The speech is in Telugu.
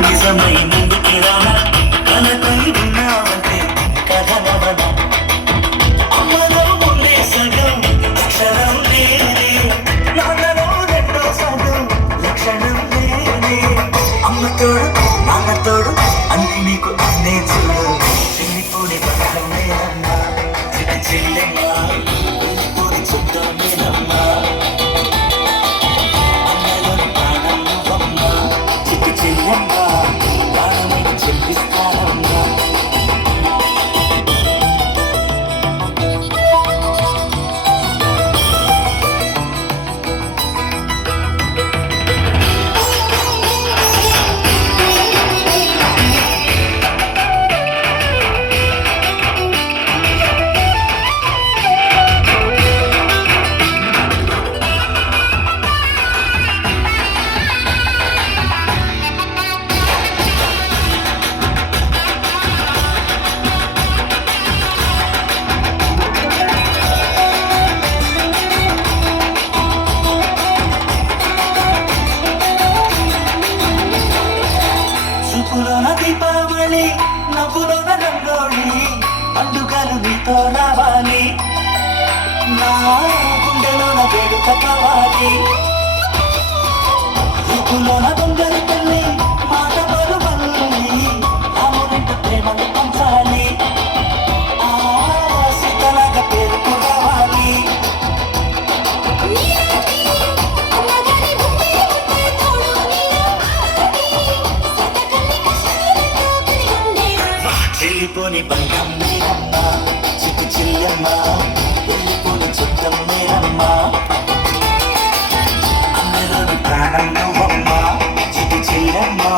నిజమై ముందుకి రానా కలకై ఉన్నావంటే కథనవన అమ్మలో ముందే సగం అక్షరం లేనే నాన్నలో రెండో సగం లక్షణం లేనే అమ్మ తోడు నాన్న తోడు అన్ని నీకు అన్నే చూడు చెల్లిపోని బంధం నేనమ్మా చిటి చెల్లెమ్మా వెళ్ళిపోని చుట్టం నేనమ్మా అన్నలోని ప్రాణం నువ్వమ్మా చిటి చెల్లెమ్మా ప్రాణమైన చెల్లిస్తానమ్మా చూపులోన దీపావళి నవ్వులోన రంగోళి పండుగలు నీతో రావాలి నా గుండెలోన వేడుక కావాలి ఊపులోన దొంగలి పెళ్ళి మాట బరువల్లి ఆమె ప్రేమను పంచాలి ఆ సీతలాగా పేరుకు రావాలి చెల్లిపోని బంధం నేనమ్మా చిక్కు చెల్లెమ్మా వెళ్ళిపోని చుట్టం నేనమ్మా అన్నలోని ప్రాణం నువ్వమ్మా చిక్కు చెల్లెమ్మా